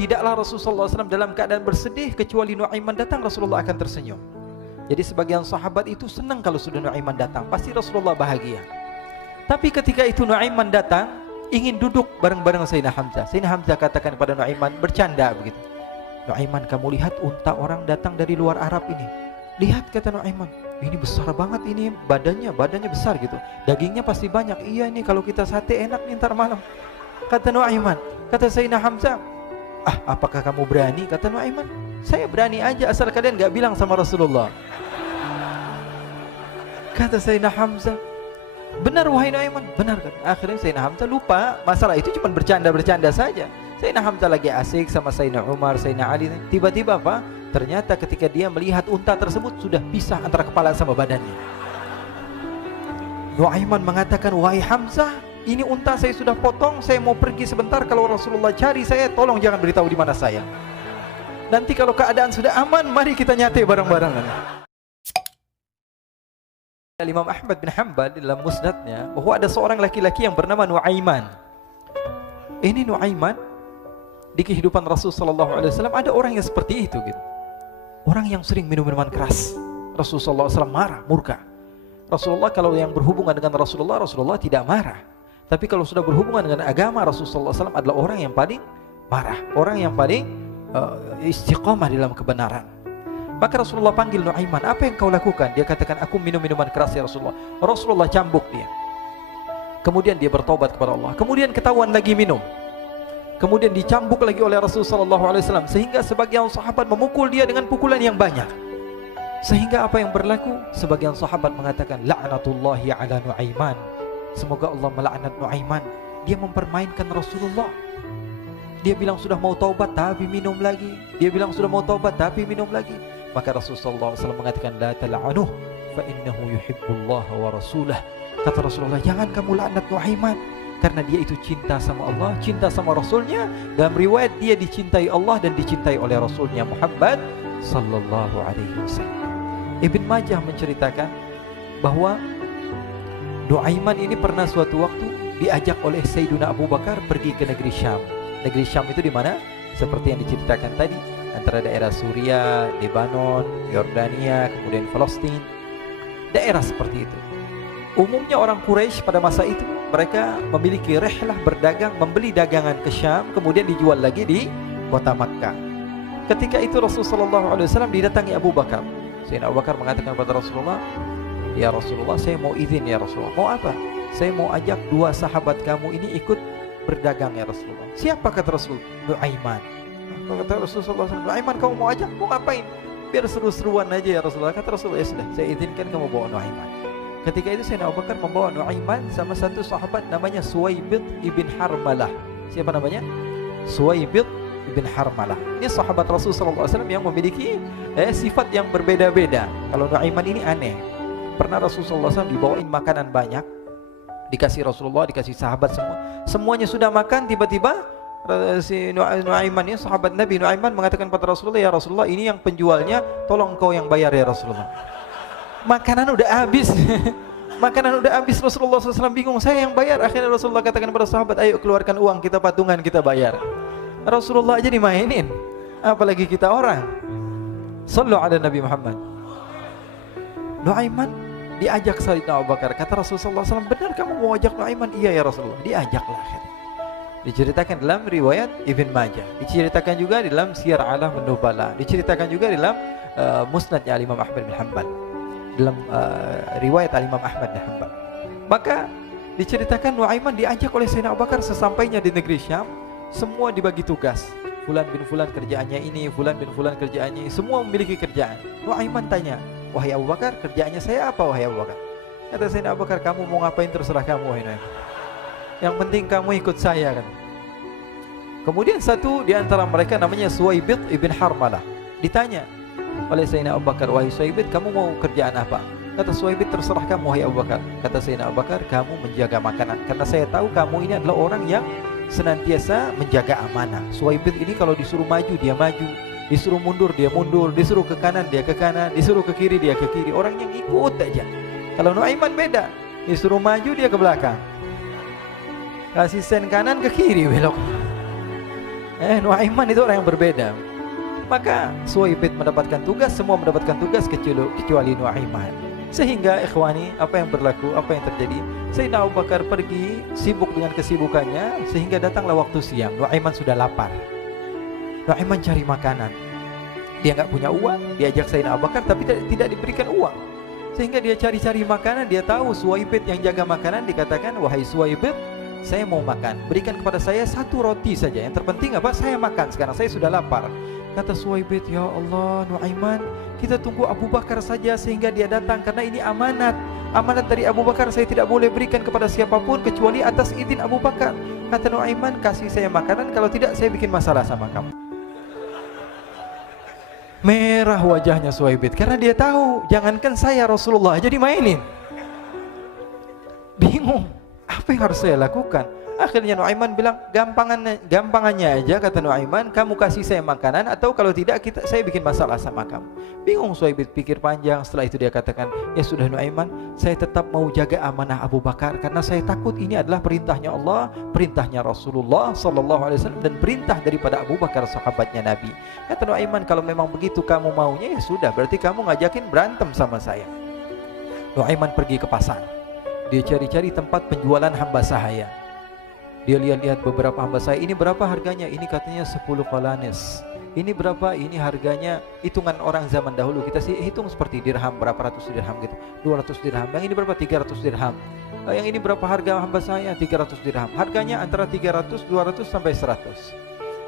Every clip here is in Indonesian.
tidaklah Rasulullah SAW dalam keadaan bersedih kecuali Nuaiman datang Rasulullah akan tersenyum. Jadi sebagian sahabat itu senang kalau sudah Nuaiman datang, pasti Rasulullah bahagia. Tapi ketika itu Nuaiman datang ingin duduk bareng-bareng Sayyidina Hamzah. Sayyidina Hamzah katakan kepada Nuaiman, bercanda begitu, Nuaiman, kamu lihat unta orang datang dari luar Arab ini. Lihat, kata Nuaiman, ini besar banget, ini badannya besar gitu, dagingnya pasti banyak. Iya, ini kalau kita sate enak nih ntar malam, kata Nuaiman. Kata Sayyidina Hamzah, apakah kamu berani? Kata Nuaiman, saya berani aja asal kalian gak bilang sama Rasulullah. Kata Sayyidina Hamzah, benar wahai Nuaiman, benar. Akhirnya Sayyidina Hamzah lupa masalah itu, cuma bercanda-bercanda saja. Sayyidina Hamzah lagi asik sama Sayyidina Umar, Sayyidina Ali. Tiba-tiba apa? Ternyata ketika dia melihat unta tersebut sudah pisah antara kepala sama badannya. Nuaiman mengatakan, wahai Hamzah, ini unta saya sudah potong, saya mau pergi sebentar, kalau Rasulullah cari saya, tolong jangan beritahu di mana saya. Nanti kalau keadaan sudah aman, mari kita nyate bareng-barengan. Imam Ahmad bin Hanbal dalam musnadnya bahwa ada seorang laki-laki yang bernama Nuaiman. Ini Nuaiman di kehidupan Rasulullah SAW ada orang yang seperti itu gitu. Orang yang sering minum minuman keras. Rasulullah SAW marah, murka. Rasulullah kalau yang berhubungan dengan Rasulullah tidak marah. Tapi kalau sudah berhubungan dengan agama, Rasulullah SAW adalah orang yang paling marah, orang yang paling istiqamah dalam kebenaran. Maka Rasulullah panggil Nuaiman, apa yang kau lakukan? Dia katakan, aku minum minuman keras ya Rasulullah. Rasulullah cambuk dia. Kemudian dia bertobat kepada Allah. Kemudian ketahuan lagi minum. Kemudian dicambuk lagi oleh Rasulullah SAW, sehingga sebagian sahabat memukul dia dengan pukulan yang banyak. Sehingga apa yang berlaku? Sebagian sahabat mengatakan, la'natullahi ala Nuaiman, semoga Allah melaknat Nuaiman. Dia mempermainkan Rasulullah. Dia bilang sudah mau taubat tapi minum lagi. Dia bilang sudah mau taubat tapi minum lagi. Maka Rasulullah SAW mengatakan, la tal'anuh fa innahu yuhibbullah wa rasulah. Kata Rasulullah, jangan kamu laknat Nuaiman, karena dia itu cinta sama Allah, cinta sama Rasulnya. Dalam riwayat dia dicintai Allah dan dicintai oleh Rasulnya Muhammad sallallahu alaihi wasallam. Ibn Majah menceritakan bahwa Nuaiman ini pernah suatu waktu diajak oleh Sayyidina Abu Bakar pergi ke negeri Syam. Negeri Syam itu di mana? Seperti yang diceritakan tadi, antara daerah Suriah, Lebanon, Yordania, kemudian Palestina. Daerah seperti itu. Umumnya orang Quraisy pada masa itu mereka memiliki rihlah berdagang, membeli dagangan ke Syam, kemudian dijual lagi di kota Makkah. Ketika itu Rasulullah SAW didatangi Abu Bakar. Sayyidina Abu Bakar mengatakan kepada Rasulullah, ya Rasulullah, saya mau izin ya Rasulullah. Mau apa? Saya mau ajak dua sahabat kamu ini ikut berdagang ya Rasulullah. Siapa? Kata Rasulullah, Nuaiman. Kata Rasulullah SAW, Nuaiman kamu mau ajak? Mau ngapain? Biar seru-seruan aja ya Rasulullah. Kata Rasulullah, ya sudah, saya izinkan kamu bawa Nuaiman. Ketika itu Sayyidina Abu Bakar membawa Nuaiman sama satu sahabat namanya Suwaibid ibn Harmalah. Siapa namanya? Suwaibid ibn Harmalah. Ini sahabat Rasulullah SAW yang memiliki sifat yang berbeda-beda. Kalau Nuaiman ini aneh. Pernah Rasulullah SAW dibawain makanan banyak, dikasih Rasulullah, dikasih sahabat semua. Semuanya sudah makan, tiba-tiba si Nuaiman ini, sahabat Nabi Nuaiman mengatakan kepada Rasulullah, ya Rasulullah, ini yang penjualnya, tolong kau yang bayar ya Rasulullah. Makanan udah habis. Makanan udah habis, Rasulullah SAW bingung, saya yang bayar. Akhirnya Rasulullah katakan kepada sahabat, ayo keluarkan uang, kita patungan, kita bayar. Rasulullah aja dimainin, apalagi kita orang. Sallu ala Nabi Muhammad. Nuaiman diajak Sayyidina Abu Bakar. Kata Rasulullah SAW, benar kamu mau ajak Nuaiman? Iya ya Rasulullah. Diajaklah akhirnya. Diceritakan dalam riwayat Ibn Majah, diceritakan juga dalam Siyar A'lam An-Nubala, diceritakan juga dalam Musnadnya Imam Ahmad bin Hanbal, dalam riwayat Imam Ahmad bin Hanbal. Maka diceritakan Nuaiman diajak oleh Sayyidina Abu Bakar. Sesampainya di negeri Syam, semua dibagi tugas. Fulan bin Fulan kerjaannya ini, Fulan bin Fulan kerjaannya ini, semua memiliki kerjaan. Nuaiman tanya, wahai Abu Bakar, kerjaannya saya apa wahai Abu Bakar? Kata Sayyidina Abu Bakar, kamu mau ngapain terserah kamu wahai Nuaiman. Yang penting kamu ikut saya kan. Kemudian satu di antara mereka namanya Suwaibid ibn Harmalah. Ditanya oleh Sayyidina Abu Bakar, wahai Suwaibid, kamu mau kerjaan apa? Kata Suwaibid, terserah kamu wahai Abu Bakar. Kata Sayyidina Abu Bakar, kamu menjaga makanan, karena saya tahu kamu ini adalah orang yang senantiasa menjaga amanah. Suwaibid ini kalau disuruh maju dia maju, disuruh mundur dia mundur, disuruh ke kanan dia ke kanan, disuruh ke kiri dia ke kiri. Orang yang ikut aja. Kalau Nuaiman beda, disuruh maju dia ke belakang, kasih sen kanan ke kiri belok. Nuaiman itu orang yang berbeda. Maka Suwaibid mendapatkan tugas, semua mendapatkan tugas kecuali Nuaiman. Sehingga ikhwani, apa yang berlaku, apa yang terjadi? Sayyidina Abu Bakar pergi sibuk dengan kesibukannya, sehingga datanglah waktu siang. Nuaiman sudah lapar. Nuaiman cari makanan. Dia nggak punya uang, diajak Sayyidina Abu Bakar tapi tidak diberikan uang. Sehingga dia cari-cari makanan, dia tahu Suwaibid yang jaga makanan, dikatakan, "Wahai Suwaibid, saya mau makan, berikan kepada saya satu roti saja. Yang terpenting apa? Saya makan sekarang, saya sudah lapar." Kata Suwaibid, "Ya Allah, Nuaiman, kita tunggu Abu Bakar saja sehingga dia datang, karena ini amanat. Amanat dari Abu Bakar, saya tidak boleh berikan kepada siapapun kecuali atas izin Abu Bakar." Kata Nuaiman, "Kasih saya makanan, kalau tidak saya bikin masalah sama kamu." Merah wajahnya Suwaibid karena dia tahu, jangankan saya, Rasulullah aja dimainin. Bingung, apa yang harus saya lakukan? Akhirnya Nuaiman bilang, gampangannya aja, kata Nuaiman, kamu kasih saya makanan, atau kalau tidak saya bikin masalah sama kamu. Bingung Suwaibid, pikir panjang. Setelah itu dia katakan, ya sudah Nuaiman, saya tetap mau jaga amanah Abu Bakar, karena saya takut ini adalah perintahnya Allah, perintahnya Rasulullah SAW, dan perintah daripada Abu Bakar, sahabatnya Nabi. Kata Nuaiman, kalau memang begitu kamu maunya, ya sudah, berarti kamu ngajakin berantem sama saya. Nuaiman pergi ke pasar. Dia cari-cari tempat penjualan hamba sahaya. Dia lihat-lihat beberapa hamba sahaya. Ini berapa harganya? Ini katanya 10 qalanis. Ini berapa? Ini harganya, hitungan orang zaman dahulu, kita sih hitung seperti dirham, berapa ratus dirham gitu, 200 dirham. Yang ini berapa? 300 dirham. Yang ini berapa harga hamba sahaya? 300 dirham. Harganya antara 300, 200 sampai 100.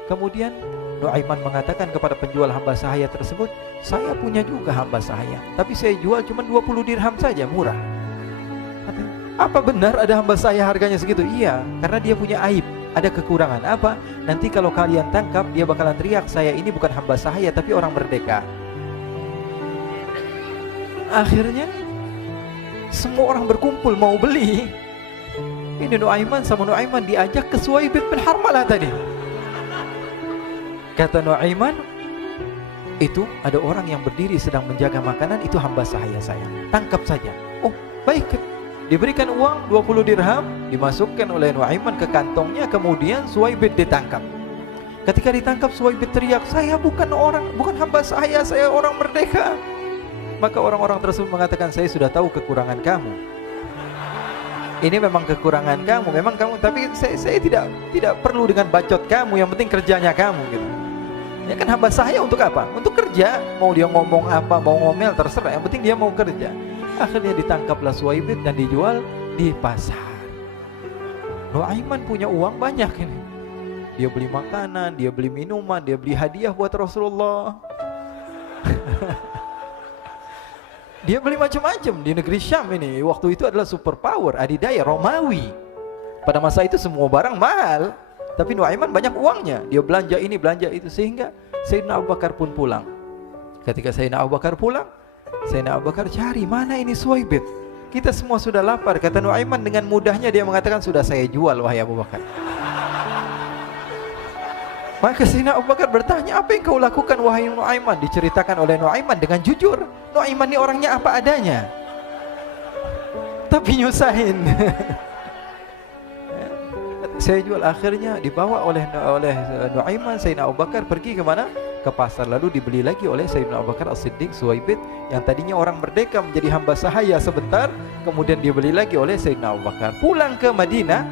Kemudian Nuaiman mengatakan kepada penjual hamba sahaya tersebut, saya punya juga hamba sahaya, tapi saya jual cuma 20 dirham saja, murah. Katanya, apa benar ada hamba saya harganya segitu? Iya, karena dia punya aib, ada kekurangan. Apa? Nanti kalau kalian tangkap, dia bakalan teriak, saya ini bukan hamba sahaya tapi orang merdeka. Akhirnya semua orang berkumpul mau beli. Ini Nuaiman sama Nuaiman diajak ke Suwaibid bin Harmalah tadi. Kata Nuaiman, itu ada orang yang berdiri sedang menjaga makanan, itu hamba sahaya saya, tangkap saja. Oh baik. Diberikan uang 20 dirham, dimasukkan oleh Nuaiman ke kantongnya, kemudian Suwaibid ditangkap. Ketika ditangkap, Suwaibid teriak, saya bukan hamba saya orang merdeka. Maka orang-orang tersebut mengatakan, saya sudah tahu kekurangan kamu. Ini memang kekurangan kamu, memang kamu, tapi saya tidak perlu dengan bacot kamu, yang penting kerjanya kamu gitu. Ya kan hamba saya untuk apa? Untuk kerja, mau dia ngomong apa, mau ngomel terserah, yang penting dia mau kerja. Akhirnya ditangkaplah Suwaibid dan dijual di pasar. Nuaiman punya uang banyak ini. Dia beli makanan, dia beli minuman, dia beli hadiah buat Rasulullah. Dia beli macam-macam di negeri Syam ini. Waktu itu adalah superpower, adidaya Romawi. Pada masa itu semua barang mahal, tapi Nuaiman banyak uangnya. Dia belanja ini, belanja itu, sehingga Sayyidina Abu Bakar pun pulang. Ketika Sayyidina Abu Bakar pulang, Sayyidina Abu Bakar cari, mana ini Suwaibid? Kita semua sudah lapar. Kata Nuaiman dengan mudahnya dia mengatakan, sudah saya jual wahai Abu Bakar. Maka Sayyidina Abu Bakar bertanya, apa yang kau lakukan wahai Nuaiman? Diceritakan oleh Nuaiman dengan jujur. Nuaiman ini orangnya apa adanya, tapi nyusahin. Saya jual. Akhirnya dibawa oleh Nuaiman, Sayyidina Abu Bakar pergi ke mana? Ke pasar, lalu dibeli lagi oleh Sayyidina Abu Bakar As-Siddiq. Suwaibid yang tadinya orang merdeka menjadi hamba sahaya sebentar, kemudian dibeli lagi oleh Sayyidina Abu Bakar. Pulang ke Madinah,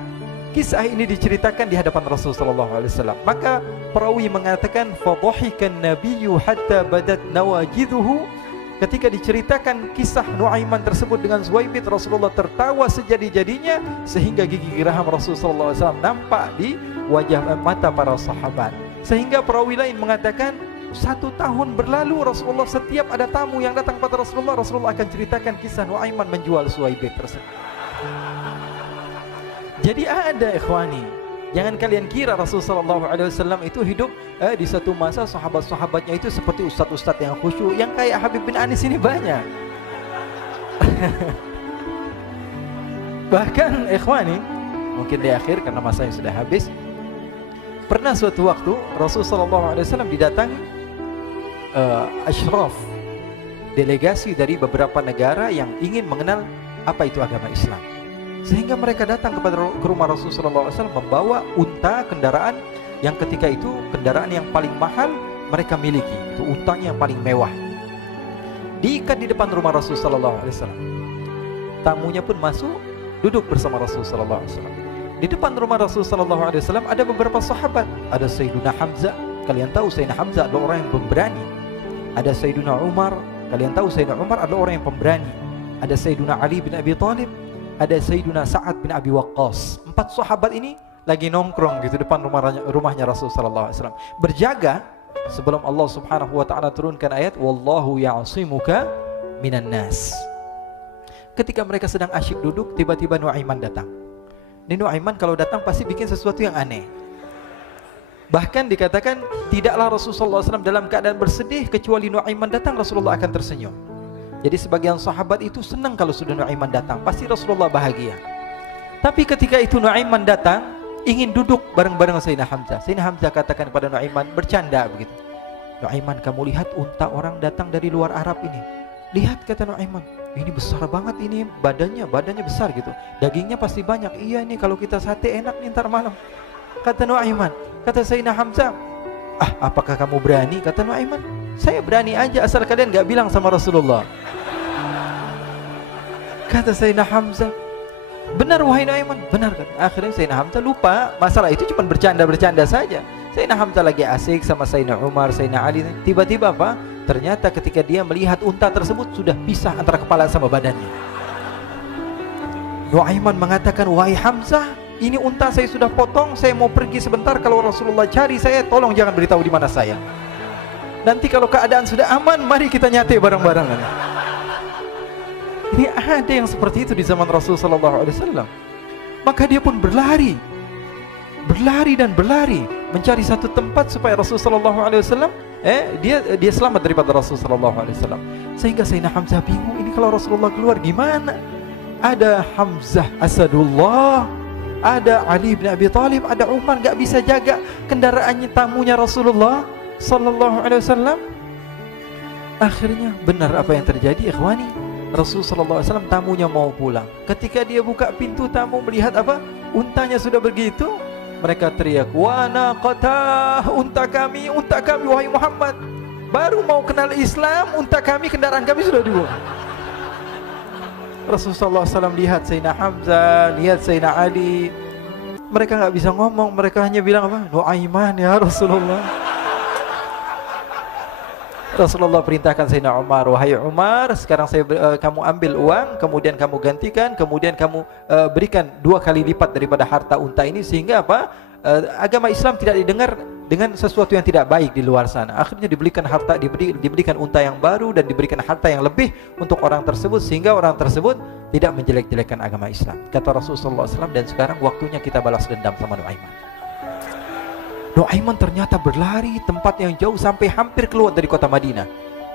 kisah ini diceritakan di hadapan Rasulullah SAW. Maka perawi mengatakan, fadhahikan nabiyyu hatta badat nawajiduhu. Ketika diceritakan kisah Nuaiman tersebut dengan Suwaibid, Rasulullah tertawa sejadi-jadinya sehingga gigi geraham Rasulullah SAW nampak di wajah mata para sahabat. Sehingga perawi lain mengatakan 1 tahun berlalu Rasulullah, setiap ada tamu yang datang pada Rasulullah, Rasulullah akan ceritakan kisah Nuaiman menjual Suwaibid tersebut. Jadi ada ikhwani, jangan kalian kira Rasulullah SAW itu hidup di satu masa sahabat-sahabatnya itu seperti ustadz-ustadz yang khusyuk, yang kayak Habib bin Anis ini banyak. Bahkan ikhwani, mungkin di akhir karena masanya sudah habis, pernah suatu waktu Rasulullah SAW didatangi asyraf, delegasi dari beberapa negara yang ingin mengenal apa itu agama Islam. Sehingga mereka datang ke rumah Rasulullah SAW membawa unta, kendaraan yang ketika itu kendaraan yang paling mahal mereka miliki, itu untanya yang paling mewah. Diikat di depan rumah Rasul sallallahu alaihi wasallam. Tamunya pun masuk, duduk bersama Rasul sallallahu alaihi wasallam. Di depan rumah Rasul sallallahu alaihi wasallam ada beberapa sahabat. Ada Sayyiduna Hamzah. Kalian tahu Sayyidina Hamzah adalah orang yang pemberani. Ada Sayyiduna Umar. Kalian tahu Sayyidina Umar adalah orang yang pemberani. Ada Sayyiduna Ali bin Abi Thalib. Ada Sayyiduna Sa'ad bin Abi Waqqas. 4 sahabat ini lagi nongkrong gitu depan rumahnya Rasul sallallahu alaihi wasallam. Berjaga sebelum Allah Subhanahu wa taala turunkan ayat wallahu ya'simuka minan nas. Ketika mereka sedang asyik duduk, tiba-tiba Nuaiman datang. Ini Nuaiman kalau datang pasti bikin sesuatu yang aneh. Bahkan dikatakan tidaklah Rasulullah SAW dalam keadaan bersedih, kecuali Nuaiman datang Rasulullah akan tersenyum. Jadi sebagian sahabat itu senang kalau sudah Nuaiman datang, pasti Rasulullah bahagia. Tapi ketika itu Nuaiman datang, ingin duduk bareng-bareng Sayyidina Hamzah. Sayyidina Hamzah katakan kepada Nuaiman, bercanda begitu. Nuaiman, kamu lihat unta orang datang dari luar Arab ini. Lihat, kata Nuaiman, ini besar banget ini, badannya besar gitu. Dagingnya pasti banyak. Iya nih kalau kita sate enak nih ntar malam. Kata Nuaiman. Kata Sayyidina Hamzah, apakah kamu berani? Kata Nuaiman, saya berani aja asal kalian gak bilang sama Rasulullah. Kata Sayyidina Hamzah, benar wahai Nuaiman, benar kan? Akhirnya Sayyidina Hamzah lupa masalah itu, cuma bercanda-bercanda saja. Sayyidina Hamzah lagi asik sama Sayyidina Umar, Sayyidina Ali. Tiba-tiba apa? Ternyata ketika dia melihat unta tersebut sudah pisah antara kepala sama badannya. Nuaiman mengatakan, wahai Hamzah, ini unta saya sudah potong, saya mau pergi sebentar. Kalau Rasulullah cari saya, tolong jangan beritahu di mana saya. Nanti kalau keadaan sudah aman, mari kita nyate bareng-bareng. Ini ada yang seperti itu di zaman Rasul sallallahu alaihi wasallam. Maka dia pun berlari dan berlari mencari satu tempat supaya Rasul sallallahu alaihi wasallam dia selamat daripada Rasul sallallahu alaihi wasallam. Sehingga Sayyidina Hamzah bingung, ini kalau Rasulullah keluar gimana? Ada Hamzah Asadullah, ada Ali bin Abi Thalib, ada Umar, gak bisa jaga kendaraannya tamunya Rasulullah sallallahu alaihi wasallam. Akhirnya benar apa yang terjadi, ikhwani. Rasul sallallahu alaihi wasallam tamunya mau pulang. Ketika dia buka pintu tamu melihat apa? Untanya sudah begitu. Mereka teriak, wa naqatah, unta kami wahai Muhammad. Baru mau kenal Islam, unta kami, kendaraan kami sudah dibuang. Rasulullah SAW lihat Sayyidina Hamzah, lihat Sayyidina Ali. Mereka gak bisa ngomong, mereka hanya bilang apa? Nuaiman ya Rasulullah. Rasulullah perintahkan Sayyidina Umar, wahai Umar, sekarang kamu ambil uang, kemudian kamu gantikan, kemudian kamu berikan 2 kali lipat daripada harta unta ini, sehingga apa? Agama Islam tidak didengar dengan sesuatu yang tidak baik di luar sana. Akhirnya diberikan harta, diberikan unta yang baru dan diberikan harta yang lebih untuk orang tersebut, sehingga orang tersebut tidak menjelek-jelekan agama Islam. Kata Rasulullah SAW, dan sekarang waktunya kita balas dendam sama Nuaiman. Nuaiman ternyata berlari tempat yang jauh sampai hampir keluar dari kota Madinah.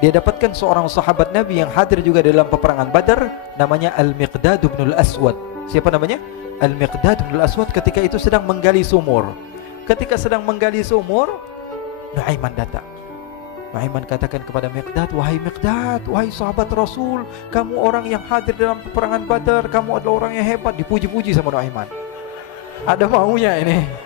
Dia dapatkan seorang sahabat Nabi yang hadir juga dalam peperangan Badar, namanya Al-Miqdad bin Al-Aswad. Siapa namanya? Al-Miqdad bin Al-Aswad ketika itu sedang menggali sumur. Ketika sedang menggali sumur, Nuaiman datang. Nuaiman katakan kepada Miqdad, wahai Miqdad, wahai sahabat Rasul, kamu orang yang hadir dalam peperangan Badar, kamu adalah orang yang hebat. Dipuji-puji sama Nuaiman. Ada maunya ini.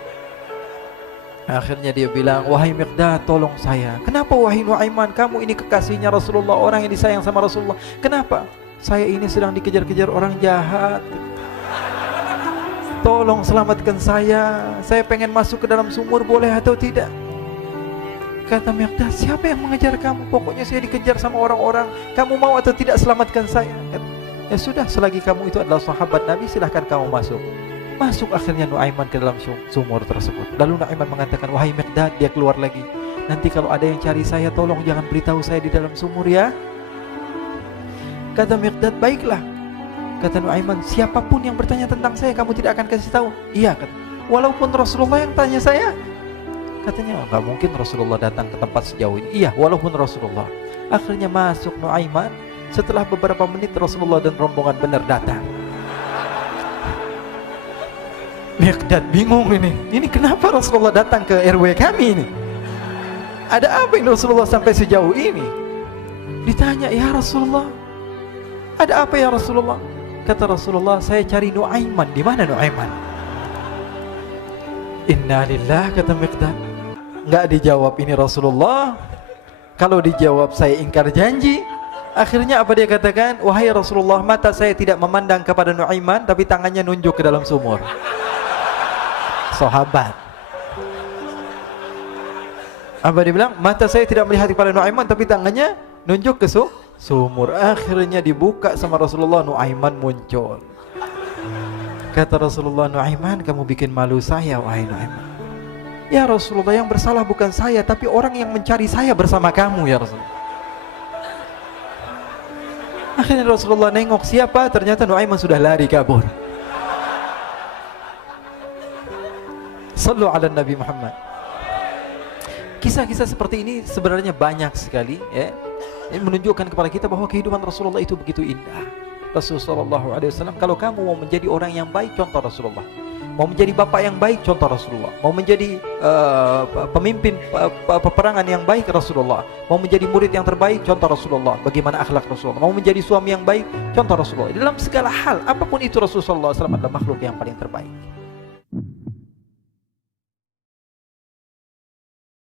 Akhirnya dia bilang, wahai Miqdad, tolong saya. Kenapa wahai Nuaiman, kamu ini kekasihnya Rasulullah, orang yang disayang sama Rasulullah. Kenapa? Saya ini sedang dikejar-kejar orang jahat. Tolong selamatkan saya. Saya pengen masuk ke dalam sumur, boleh atau tidak? Kata Miqdad, siapa yang mengejar kamu? Pokoknya saya dikejar sama orang-orang. Kamu mau atau tidak selamatkan saya? Ya sudah, selagi kamu itu adalah sahabat Nabi, silahkan kamu masuk. Masuk akhirnya Nuaiman ke dalam sumur tersebut. Lalu Nuaiman mengatakan, wahai Miqdad, dia keluar lagi. Nanti kalau ada yang cari saya, tolong jangan beritahu saya di dalam sumur ya. Kata Miqdad, baiklah. Kata Nuaiman, siapapun yang bertanya tentang saya, kamu tidak akan kasih tahu? Iya, kata. Walaupun Rasulullah yang tanya saya? Katanya, enggak mungkin Rasulullah datang ke tempat sejauh ini. Iya, walaupun Rasulullah. Akhirnya masuk Nuaiman. Setelah beberapa menit Rasulullah dan rombongan benar datang. Miqdad bingung ini. Ini kenapa Rasulullah datang ke RW kami ini? Ada apa ini Rasulullah sampai sejauh ini? Ditanya, ya Rasulullah, ada apa ya Rasulullah? Kata Rasulullah, saya cari Nuaiman. Di mana Nuaiman? Inna lillah, kata Miqdad. Nggak dijawab ini Rasulullah. Kalau dijawab saya ingkar janji. Akhirnya apa dia katakan? Wahai Rasulullah, mata saya tidak memandang kepada Nuaiman, tapi tangannya nunjuk ke dalam sumur. Sahabat. Apa dia bilang? Mata saya tidak melihat kepada Nuaiman, tapi tangannya nunjuk ke sumur. Akhirnya dibuka sama Rasulullah, Nuaiman muncul. Kata Rasulullah, Nuaiman, kamu bikin malu saya, wahai Nuaiman. Ya Rasulullah, yang bersalah bukan saya, tapi orang yang mencari saya bersama kamu, ya Rasulullah. Akhirnya Rasulullah nengok, siapa? Ternyata Nuaiman sudah lari kabur. Sallu ala Nabi Muhammad. Kisah-kisah seperti ini sebenarnya banyak sekali, ya. Ini menunjukkan kepada kita bahwa kehidupan Rasulullah itu begitu indah. Rasulullah SAW, kalau kamu mau menjadi orang yang baik, contoh Rasulullah. Mau menjadi bapak yang baik, contoh Rasulullah. Mau menjadi pemimpin peperangan yang baik, Rasulullah. Mau menjadi murid yang terbaik, contoh Rasulullah. Bagaimana akhlak Rasulullah. Mau menjadi suami yang baik, contoh Rasulullah. Dalam segala hal, apapun itu, Rasulullah SAW adalah makhluk yang paling terbaik.